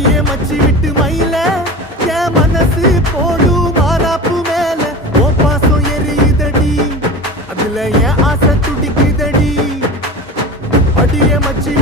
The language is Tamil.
அடியே மச்சி விட்டு மயில என் மனசு போடு மாறாப்பு மேல ஓ பாசம் எரியுதடி அதுல என் ஆசை துடிக்குதடி அடியே மச்சி